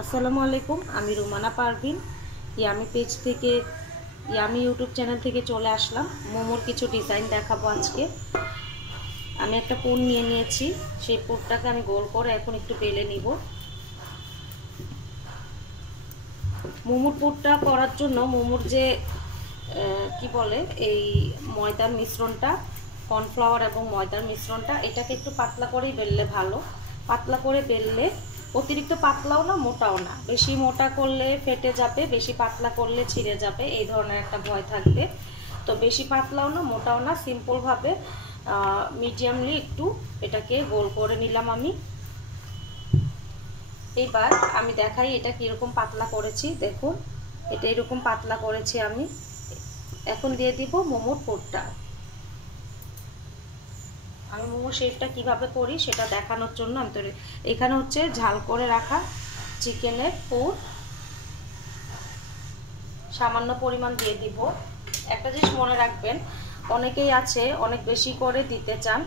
আসসালামু আলাইকুম। আমি রুমানা পারভিন, ইয়ামি পেজ থেকে, ইয়ামি ইউটিউব চ্যানেল থেকে চলে আসলাম। মোমোর কিছু ডিজাইন দেখাবো আজকে। আমি একটা পুর নিয়ে নিয়েছি, সেই পুরটাকে আমি গোল করে এখন একটু বেলে নিব। মোমোর পুরটা করার জন্য মোমোর যে কি বলে এই ময়দার মিশ্রণটা, কর্নফ্লাওয়ার এবং ময়দার মিশ্রণটা, এটাকে একটু পাতলা করেই বেললে ভালো। পাতলা করে বেললে, অতিরিক্ত পাতলাও না মোটাও না, বেশি মোটা করলে ফেটে যাবে, বেশি পাতলা করলে ছিঁড়ে যাবে, এই ধরনের একটা ভয় থাকবে। তো বেশি পাতলাও না মোটাও না, সিম্পলভাবে মিডিয়ামলি একটু এটাকে গোল করে নিলাম আমি। এবার আমি দেখাই এটা কীরকম পাতলা করেছি। দেখুন, এটা এরকম পাতলা করেছি আমি। এখন দিয়ে দিব মোমোর পুরটা। আমি মোমো শেপটা কিভাবে করি সেটা দেখানোর জন্য আমি তৈরি। এখানে হচ্ছে ঝাল করে রাখা চিকেনের পুর, সামান্য পরিমাণ দিয়ে দিব। একটা জিনিস মনে রাখবেন, অনেকেই আছে অনেক বেশি করে দিতে চান,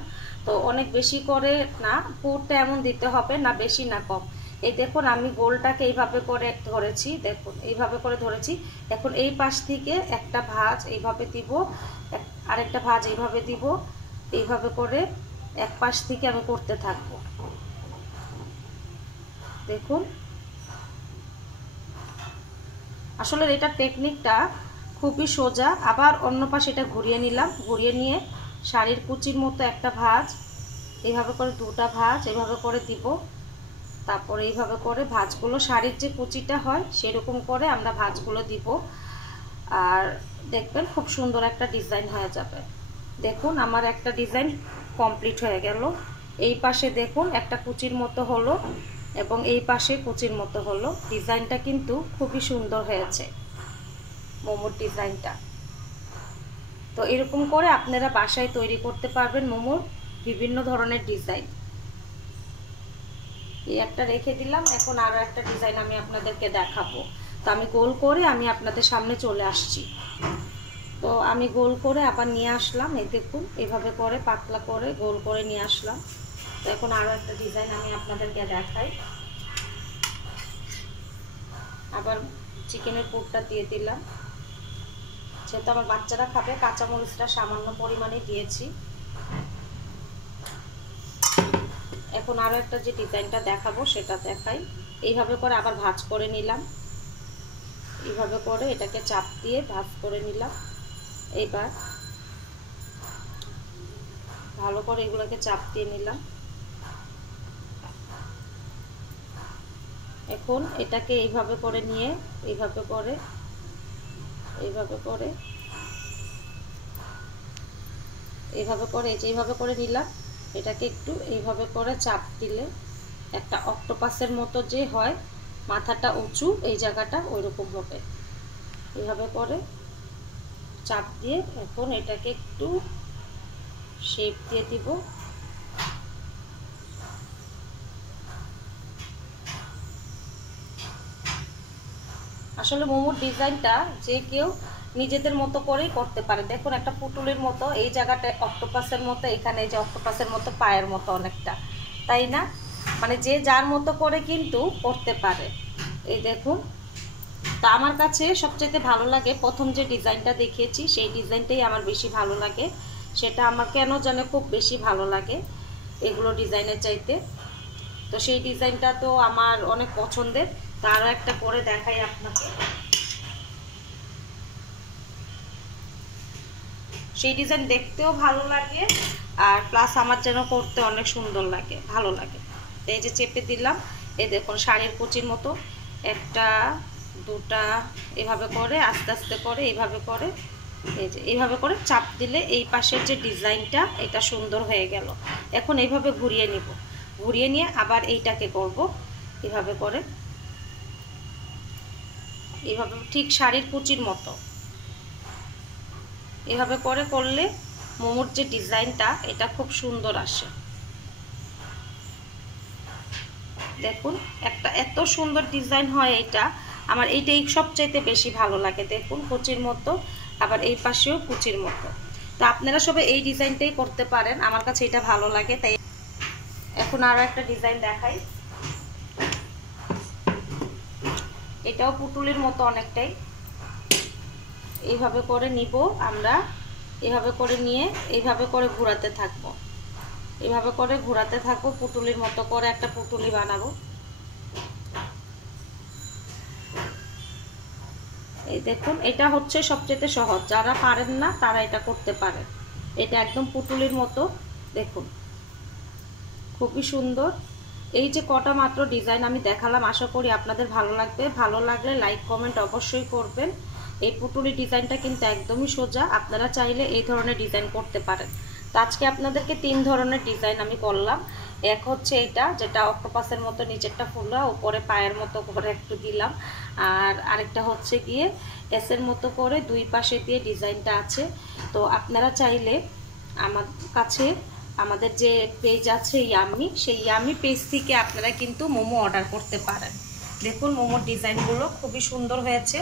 তো অনেক বেশি করে না, পুরটা এমন দিতে হবে না বেশি না কম। এই দেখুন আমি গোলটাকে এইভাবে করে ধরেছি, দেখুন এইভাবে করে ধরেছি। এখন এই পাশ থেকে একটা ভাঁজ এইভাবে দিব, আরেকটা ভাঁজ এইভাবে দিব, এইভাবে করে এক পাশ থেকে আমি করতে থাকবো। দেখুন, আসলে এটা টেকনিকটা খুবই সোজা। আবার অন্য পাশে এটা ঘুরিয়ে নিলাম, ঘুরিয়ে নিয়ে শাড়ির কুচির মতো একটা ভাঁজ, এইভাবে করে দুটা ভাঁজ এইভাবে করে দিব। তারপরে এইভাবে করে ভাঁজগুলো, শাড়ির যে কুচিটা হয় সেরকম করে আমরা ভাঁজগুলো দিব। আর দেখবেন খুব সুন্দর একটা ডিজাইন হয়ে যাবে। দেখুন আমার একটা ডিজাইন কমপ্লিট হয়ে গেল। এই পাশে দেখুন একটা কুচির মতো হলো এবং এই পাশে কুচির মতো হলো। ডিজাইনটা কিন্তু খুবই সুন্দর হয়েছে মোমোর ডিজাইনটা। তো এরকম করে আপনারা বাসায় তৈরি করতে পারবেন মোমোর বিভিন্ন ধরনের ডিজাইন। এই একটা রেখে দিলাম, এখন আরও একটা ডিজাইন আমি আপনাদেরকে দেখাবো। তো আমি গোল করে আমি আপনাদের সামনে চলে আসছি। তো আমি গোল করে আবার নিয়ে আসলাম, এই দেখুন এইভাবে করে পাতলা করে গোল করে নিয়ে আসলাম। তো এখন আরও একটা ডিজাইন আমি আপনাদেরকে দেখাই। আবার চিকেনের পুরটা দিয়ে দিলাম, যেহেতু আমার বাচ্চারা খাবে কাঁচামরিচটা সামান্য পরিমাণে দিয়েছি। এখন আরও একটা যে ডিজাইনটা দেখাবো সেটা দেখাই। এইভাবে করে আবার ভাঁজ করে নিলাম, এইভাবে করে এটাকে চাপ দিয়ে ভাঁজ করে নিলাম। এইবার ভালো করে এগুলোকে চাপ দিয়ে নিলাম। এখন এটাকে এইভাবে করে নিয়ে এইভাবে করে এইভাবে করে এইভাবে করে এই যে এইভাবে করে নিলাম। এটাকে একটু এইভাবে করে চাপ দিলে একটা অক্টোপাসের মতো যে হয়, মাথাটা উঁচু, এই জায়গাটা ওইরকম হবে। এইভাবে করে চাপ দিয়ে এখন এটাকে একটু শেপ দিয়ে দিব। আসলে মোমোর ডিজাইনটা যে কেউ নিজেদের মতো করেই করতে পারে। দেখুন একটা পুতুলের মতো, এই জায়গাটা অক্টোপাসের মতো, এখানে এই যে অক্টোপাসের মতো পায়ের মতো অনেকটা, তাই না? মানে যে যার মতো করে কিন্তু করতে পারে। এই দেখুন, তো আমার কাছে সবচেয়ে ভালো লাগে প্রথম যে ডিজাইনটা দেখিয়েছি সেই ডিজাইনটাই আমার বেশি ভালো লাগে। সেটা আমার কেন জানে খুব বেশি ভালো লাগে এগুলো ডিজাইনের চাইতে। তো সেই ডিজাইনটা তো আমার অনেক পছন্দের। তারও একটা করে দেখাই আপনাকে। সেই ডিজাইন দেখতেও ভালো লাগে আর প্লাস আমার যেন করতে অনেক সুন্দর লাগে, ভালো লাগে। এই যে চেপে দিলাম, এই দেখুন শাড়ির কুচির মতো একটা দুটা এভাবে করে আস্তে আস্তে করে এইভাবে করে, এই যে এইভাবে করে চাপ দিলে এই পাশের যে ডিজাইনটা এটা সুন্দর হয়ে গেল। এখন এইভাবে ঘুরিয়ে নিব, ঘুরিয়ে নিয়ে আবার এইটাকে করব এইভাবে করে, এইভাবে ঠিক শাড়ির কুচির মতো এভাবে করে করলে মোমোর যে ডিজাইনটা এটা খুব সুন্দর আসে। দেখুন একটা এত সুন্দর ডিজাইন হয়, এটা আমার এইটাই সবচাইতে বেশি ভালো লাগে। দেখুন কুচির মতো, আবার এই পাশেও কুচির মতো। তো আপনারা সবাই এই ডিজাইনটাই করতে পারেন, আমার কাছে এটা ভালো লাগে। তাই এখন আরও একটা ডিজাইন দেখাই। এটাও পুটুলির মতো অনেকটাই। এইভাবে করে নিব আমরা, এইভাবে করে নিয়ে এইভাবে করে ঘোরাতে থাকবো, এইভাবে করে ঘোরাতে থাকবো, পুটুলির মতো করে একটা পুটুলি বানাবো। এই দেখুন, এটা হচ্ছে সবচেয়ে সহজ, যারা পারেন না তারা এটা করতে পারে। এটা একদম পুটুলির মতো, দেখুন খুবই সুন্দর। এই যে কটা মাত্র ডিজাইন আমি দেখালাম, আশা করি আপনাদের ভালো লাগবে। ভালো লাগলে লাইক কমেন্ট অবশ্যই করবেন। এই পুটুলি ডিজাইনটা কিন্তু একদমই সোজা, আপনারা চাইলে এই ধরনের ডিজাইন করতে পারেন। তো আজকে আপনাদেরকে 3 ধরনের ডিজাইন আমি করলাম। এক হচ্ছে এটা, যেটা অক্টোপাসের মতো নিচেরটা ফুলা, উপরে পায়ের মতো করে একটু দিলাম। আর আরেকটা হচ্ছে গিয়ে এসের মতো করে দুই পাশে দিয়ে ডিজাইনটা আছে। তো আপনারা চাইলে আমার কাছে আমাদের যে পেজ আছে ইয়ামি, সেই ইয়ামি পেজ থেকে আপনারা কিন্তু মোমো অর্ডার করতে পারেন। দেখুন মোমোর ডিজাইনগুলো খুবই সুন্দর হয়েছে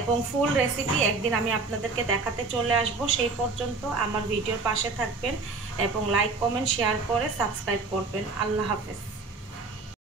এবং ফুল রেসিপি একদিন আমি আপনাদেরকে দেখাতে চলে আসব। সেই পর্যন্ত আমার ভিডিওর পাশে থাকবেন এবং লাইক কমেন্ট শেয়ার করে সাবস্ক্রাইব করবেন। আল্লাহ হাফেজ।